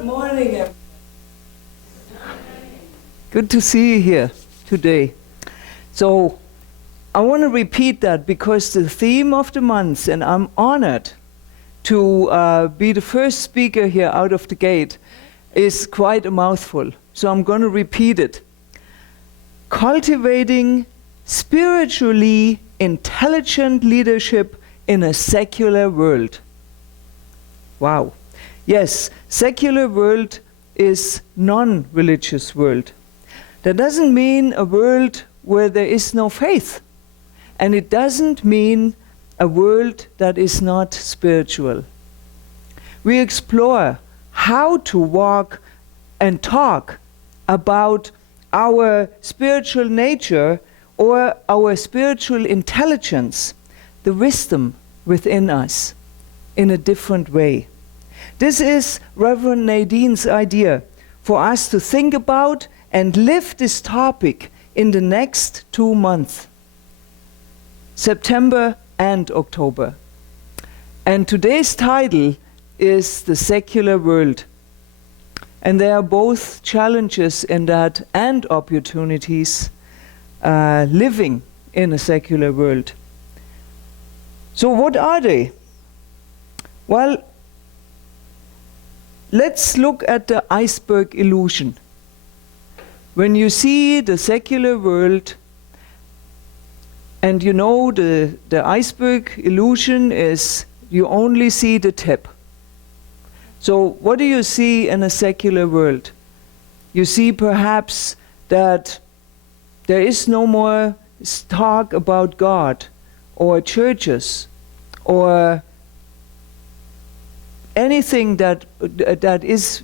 Good morning, everyone. Good to see you here today. So, I want to repeat that because the theme of the month, and I'm honored to be the first speaker here out of the gate, is quite a mouthful. So I'm going to repeat it. Cultivating spiritually intelligent leadership in a secular world. Wow. Yes, secular world is non-religious world. That doesn't mean a world where there is no faith. And it doesn't mean a world that is not spiritual. We explore how to walk and talk about our spiritual nature or our spiritual intelligence, the wisdom within us, in a different way. This is Reverend Nadine's idea for us to think about and live this topic in the next 2 months, September and October. And today's title is The Secular World. And there are both challenges in that and opportunities living in a secular world. So what are they? Well, let's look at the iceberg illusion. When you see the secular world, and you know the iceberg illusion is you only see the tip. So what do you see in a secular world? You see perhaps that there is no more talk about God or churches or anything that is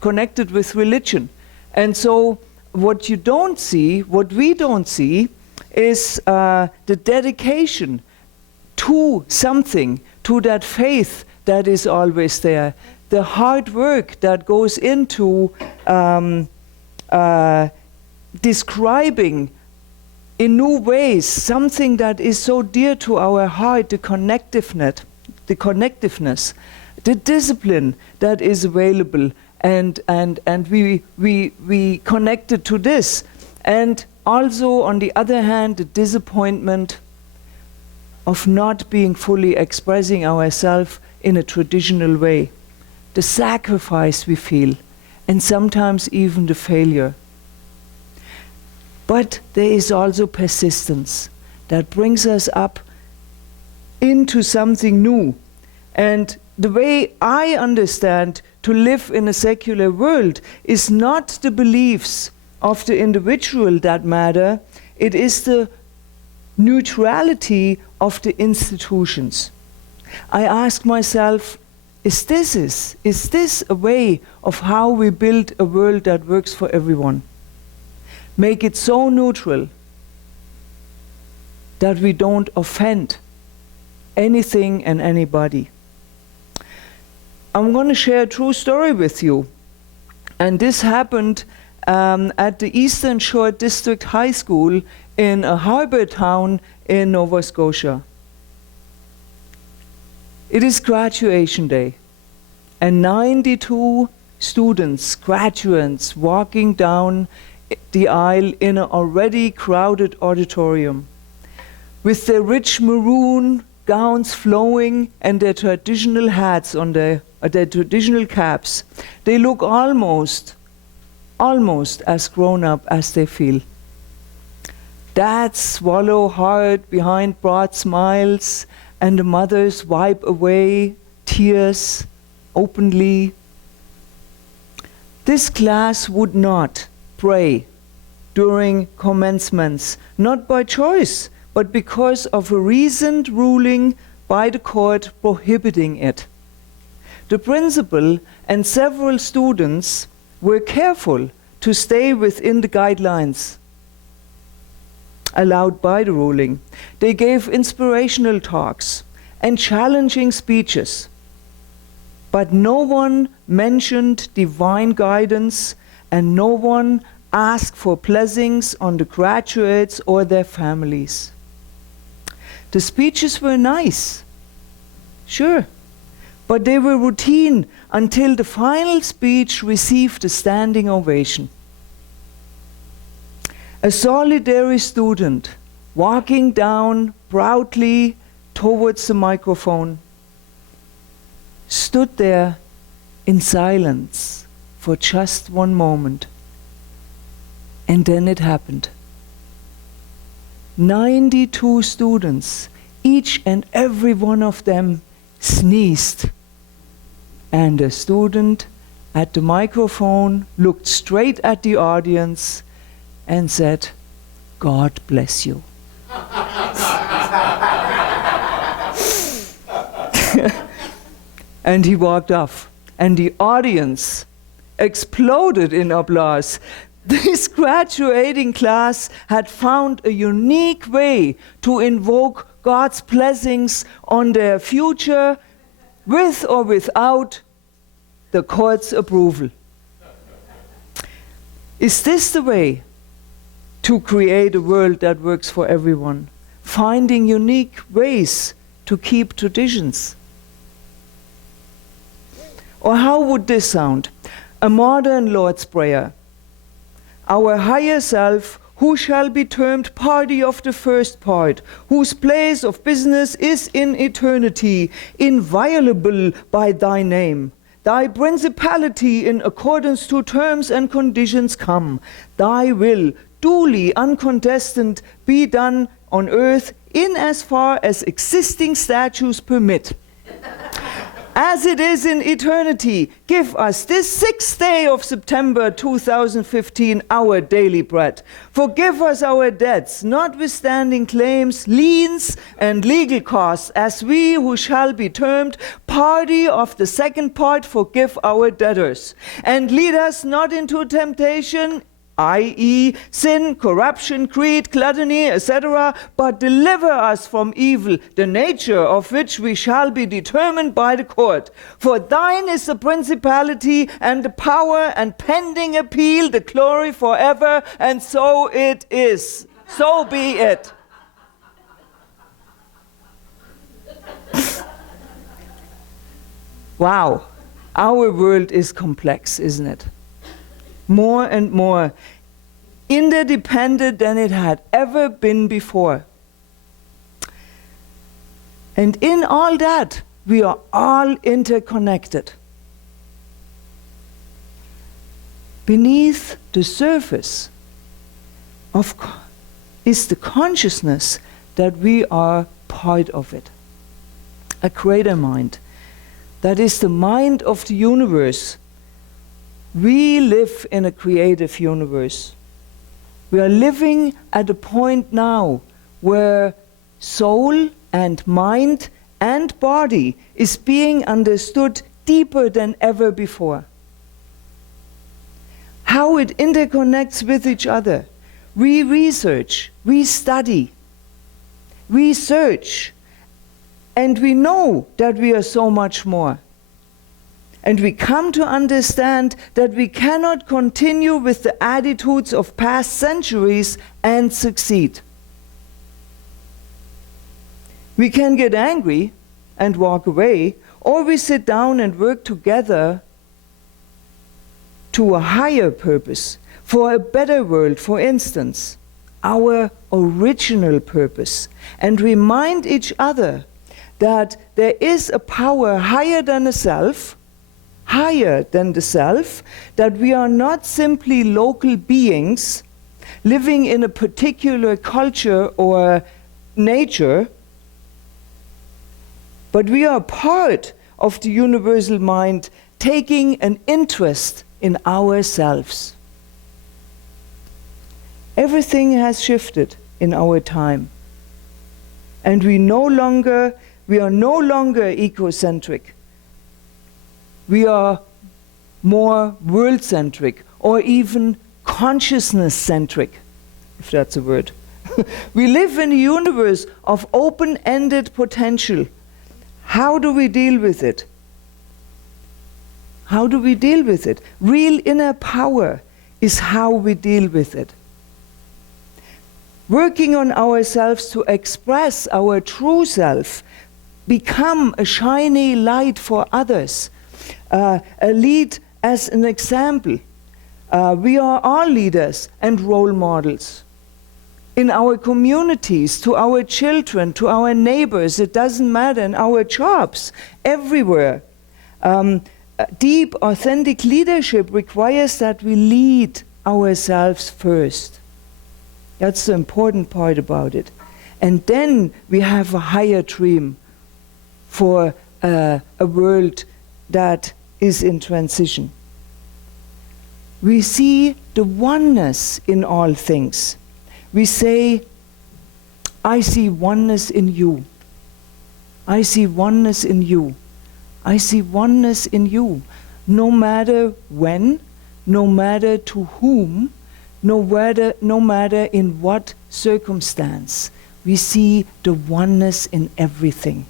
connected with religion. And so what you don't see, what we don't see, is the dedication to something, to that faith that is always there. The hard work that goes into describing in new ways something that is so dear to our heart, the connectiveness, the discipline that is available, and we connected to this. And also, on the other hand, the disappointment of not being fully expressing ourselves in a traditional way. The sacrifice we feel, and sometimes even the failure. But there is also persistence that brings us up into something new. And the way I understand to live in a secular world is not the beliefs of the individual that matter, it is the neutrality of the institutions. I ask myself, is this a way of how we build a world that works for everyone? Make it so neutral that we don't offend anything and anybody. I'm going to share a true story with you. And this happened at the Eastern Shore District High School in a harbor town in Nova Scotia. It is graduation day, and 92 students, graduates, walking down the aisle in an already crowded auditorium, with their rich maroon gowns flowing and their traditional hats on their traditional caps. They look almost as grown up as they feel. Dads swallow hard behind broad smiles, and the mothers wipe away tears openly. This class would not pray during commencements, not by choice, but because of a recent ruling by the court prohibiting it. The principal and several students were careful to stay within the guidelines allowed by the ruling. They gave inspirational talks and challenging speeches, but no one mentioned divine guidance, and no one asked for blessings on the graduates or their families. The speeches were nice, sure, but they were routine until the final speech received a standing ovation. A solitary student walking down proudly towards the microphone stood there in silence for just one moment. And then it happened. 92 students, each and every one of them sneezed. And the student at the microphone looked straight at the audience and said, "God bless you." And he walked off, and the audience exploded in applause. This graduating class had found a unique way to invoke God's blessings on their future, with or without the court's approval. Is this the way to create a world that works for everyone? Finding unique ways to keep traditions? Or how would this sound? A modern Lord's Prayer. Our higher self, who shall be termed party of the first part, whose place of business is in eternity, inviolable by thy name. Thy principality in accordance to terms and conditions come. Thy will, duly uncontested, be done on earth in as far as existing statutes permit. As it is in eternity, give us this 6th day of September 2015 our daily bread. Forgive us our debts, notwithstanding claims, liens, and legal costs, as we who shall be termed party of the second part forgive our debtors. And lead us not into temptation, i.e. sin, corruption, greed, gluttony, etc., but deliver us from evil, the nature of which we shall be determined by the court. For thine is the principality and the power and pending appeal, the glory forever, and so it is. So be it. Wow, our world is complex, isn't it? More and more interdependent than it had ever been before. And in all that, we are all interconnected. Beneath the surface is the consciousness that we are part of it. A greater mind. That is the mind of the universe. We live in a creative universe. We are living at a point now where soul and mind and body is being understood deeper than ever before. How it interconnects with each other. We research, we study, we search, and we know that we are so much more. And we come to understand that we cannot continue with the attitudes of past centuries and succeed. We can get angry and walk away, or we sit down and work together to a higher purpose, for a better world, for instance, our original purpose, and remind each other that there is a power higher than the self, that we are not simply local beings living in a particular culture or nature, but we are part of the universal mind, taking an interest in ourselves. Everything has shifted in our time, and we are no longer ecocentric. We are more world-centric, or even consciousness-centric, if that's a word. We live in a universe of open-ended potential. How do we deal with it? How do we deal with it? Real inner power is how we deal with it. Working on ourselves to express our true self, become a shiny light for others, lead as an example. We are all leaders and role models. In our communities, to our children, to our neighbors, it doesn't matter, in our jobs, everywhere. Deep, authentic leadership requires that we lead ourselves first. That's the important part about it. And then we have a higher dream for a world that is in transition. We see the oneness in all things. We say, I see oneness in you. I see oneness in you. I see oneness in you. No matter when, no matter to whom, no matter in what circumstance, we see the oneness in everything.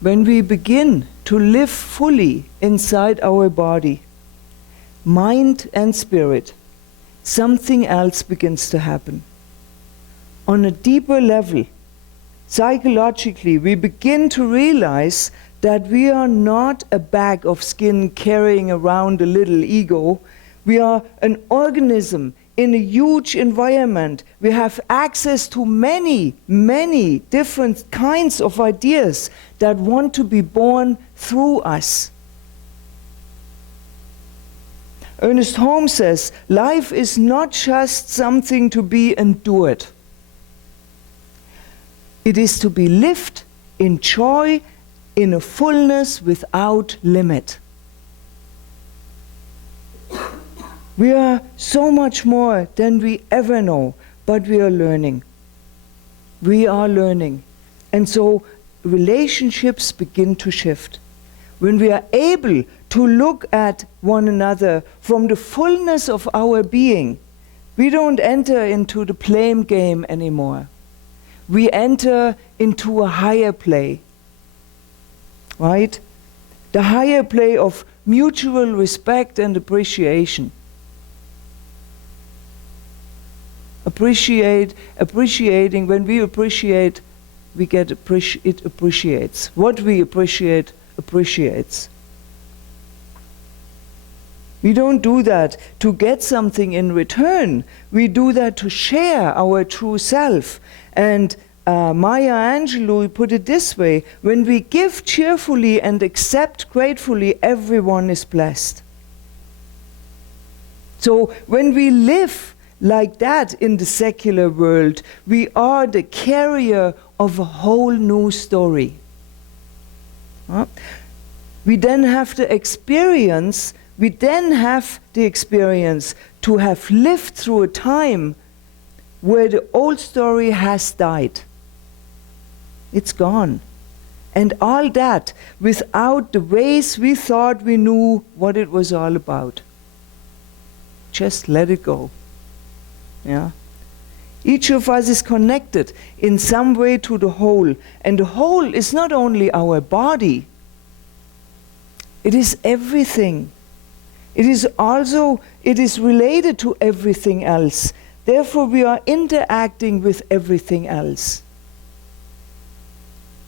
When we begin to live fully inside our body, mind and spirit, something else begins to happen. On a deeper level, psychologically, we begin to realize that we are not a bag of skin carrying around a little ego. We are an organism in a huge environment. We have access to many, many different kinds of ideas that want to be born through us. Ernest Holmes says, life is not just something to be endured. It is to be lived in joy, in a fullness without limit. We are so much more than we ever know, but we are learning. We are learning. And so relationships begin to shift. When we are able to look at one another from the fullness of our being, we don't enter into the blame game anymore. We enter into a higher play. Right? The higher play of mutual respect and appreciation. Appreciating, when we appreciate, we get it appreciates. What we appreciate appreciates. We don't do that to get something in return. We do that to share our true self. And Maya Angelou put it this way, when we give cheerfully and accept gratefully, everyone is blessed. So when we live like that in the secular world, we are the carrier of a whole new story. We then have the experience to have lived through a time where the old story has died. It's gone. And all that without the ways we thought we knew what it was all about. Just let it go. Yeah. Each of us is connected in some way to the whole. And the whole is not only our body. It is everything. It is related to everything else. Therefore, we are interacting with everything else.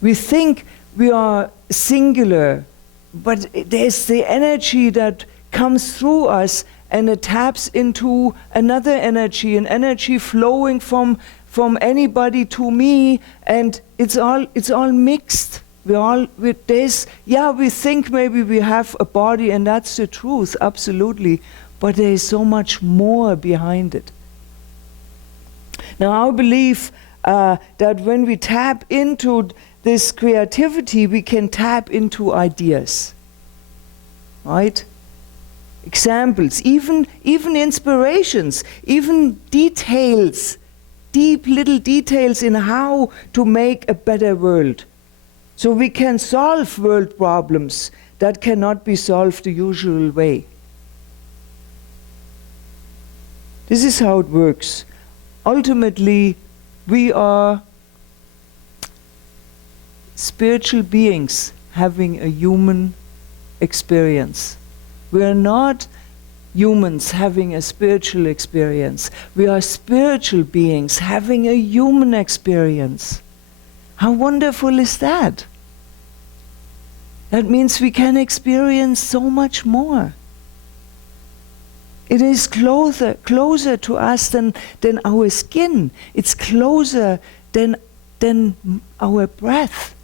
We think we are singular, but there's the energy that comes through us and it taps into another energy, an energy flowing from anybody to me, and it's all mixed. We think maybe we have a body, and that's the truth, absolutely, but there is so much more behind it. Now, I believe that when we tap into this creativity, we can tap into ideas, right? Examples, even inspirations, even details, deep little details in how to make a better world. So we can solve world problems that cannot be solved the usual way. This is how it works. Ultimately, we are spiritual beings having a human experience. We are not humans having a spiritual experience. We are spiritual beings having a human experience. How wonderful is that? That means we can experience so much more. It is closer to us than our skin. It's closer than our breath.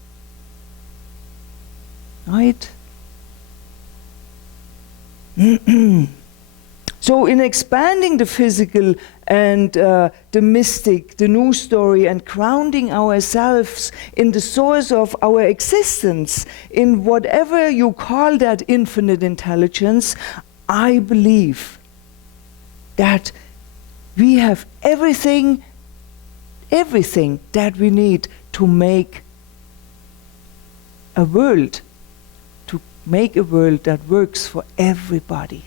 Right? So in expanding the physical and the mystic, the new story, and grounding ourselves in the source of our existence, in whatever you call that infinite intelligence, I believe that we have everything that we need to make a world that works for everybody.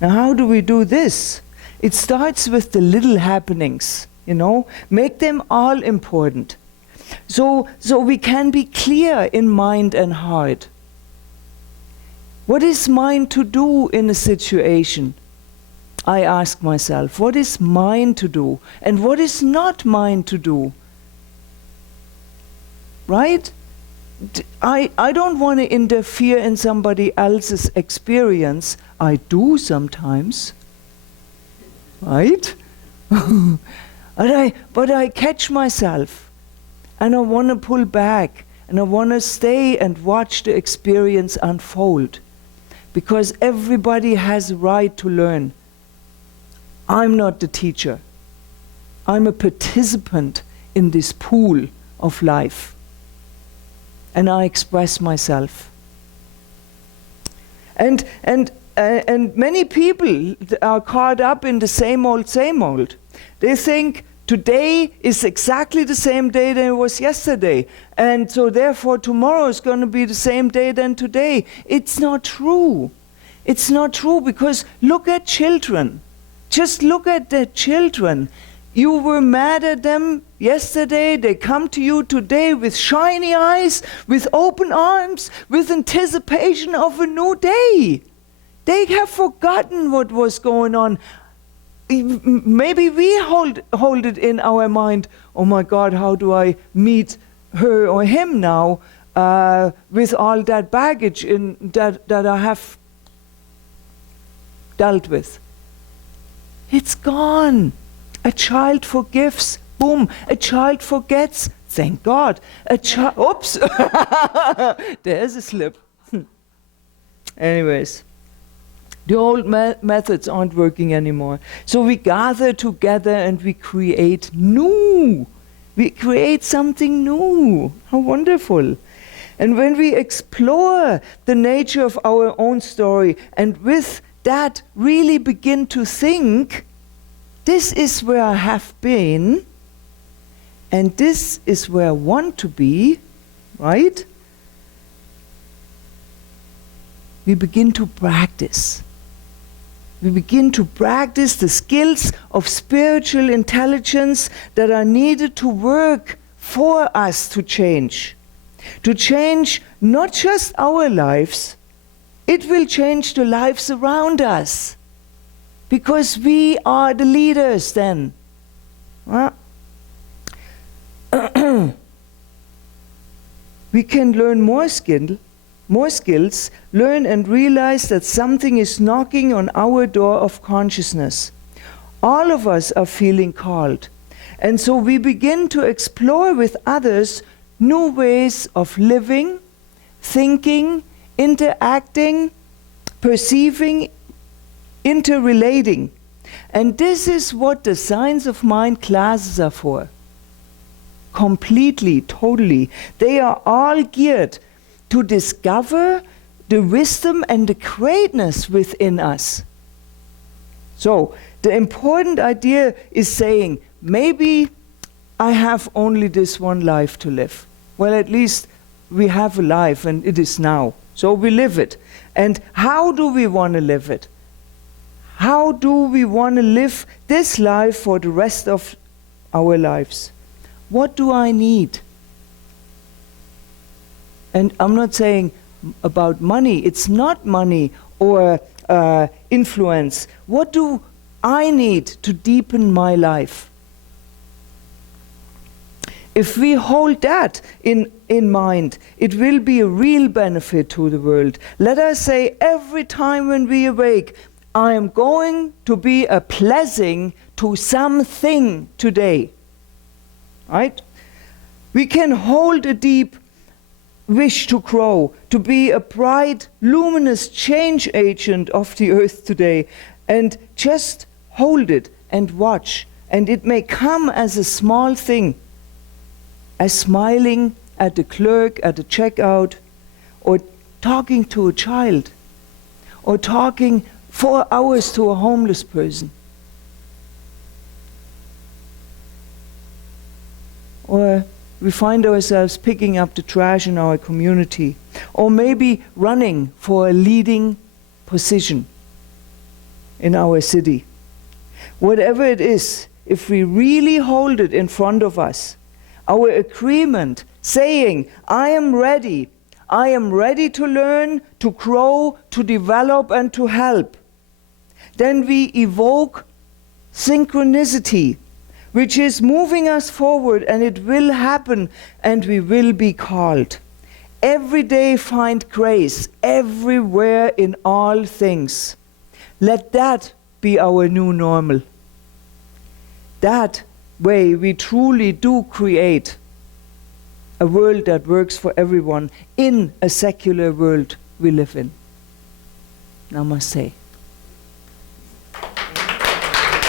Now, how do we do this? It starts with the little happenings, make them all important. So we can be clear in mind and heart. What is mine to do in a situation? I ask myself, what is mine to do? And what is not mine to do? Right? I don't want to interfere in somebody else's experience. I do sometimes. Right? But I catch myself. And I want to pull back. And I want to stay and watch the experience unfold. Because everybody has a right to learn. I'm not the teacher. I'm a participant in this pool of life. And I express myself. And many people are caught up in the same old, same old. They think today is exactly the same day than it was yesterday. And so therefore tomorrow is going to be the same day than today. It's not true. It's not true, because look at children. Just look at the children. You were mad at them yesterday, they come to you today with shiny eyes, with open arms, with anticipation of a new day. They have forgotten what was going on. Maybe we hold it in our mind, oh my God, how do I meet her or him now with all that baggage that I have dealt with. It's gone. A child forgives, boom. A child forgets, thank God. Oops, there's a slip. Anyways, the old methods aren't working anymore. So we gather together and we create new. We create something new. How wonderful. And when we explore the nature of our own story and with that really begin to think, this is where I have been, and this is where I want to be, right? We begin to practice. We begin to practice the skills of spiritual intelligence that are needed to work for us to change. To change not just our lives, it will change the lives around us. Because we are the leaders then. We can learn more skills, learn and realize that something is knocking on our door of consciousness. All of us are feeling called. And so we begin to explore with others new ways of living, thinking, interacting, perceiving, interrelating. And this is what the Science of Mind classes are for. Completely, totally. They are all geared to discover the wisdom and the greatness within us. So, the important idea is saying, maybe I have only this one life to live. Well, at least we have a life and it is now. So we live it. And how do we want to live it? How do we want to live this life for the rest of our lives? What do I need? And I'm not saying about money. It's not money or influence. What do I need to deepen my life? If we hold that in mind, it will be a real benefit to the world. Let us say every time when we awake, I am going to be a blessing to something today. Right? We can hold a deep wish to grow, to be a bright, luminous change agent of the earth today, and just hold it and watch. And it may come as a small thing, as smiling at the clerk at the checkout, or talking to a child, or talking 4 hours to a homeless person, or we find ourselves picking up the trash in our community, or maybe running for a leading position in our city. Whatever it is, if we really hold it in front of us, our agreement saying, I am ready to learn, to grow, to develop, and to help, then we evoke synchronicity, which is moving us forward, and it will happen, and we will be called. Every day find grace, everywhere in all things. Let that be our new normal. That way we truly do create a world that works for everyone in a secular world we live in. Namaste.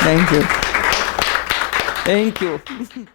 Thank you. Thank you.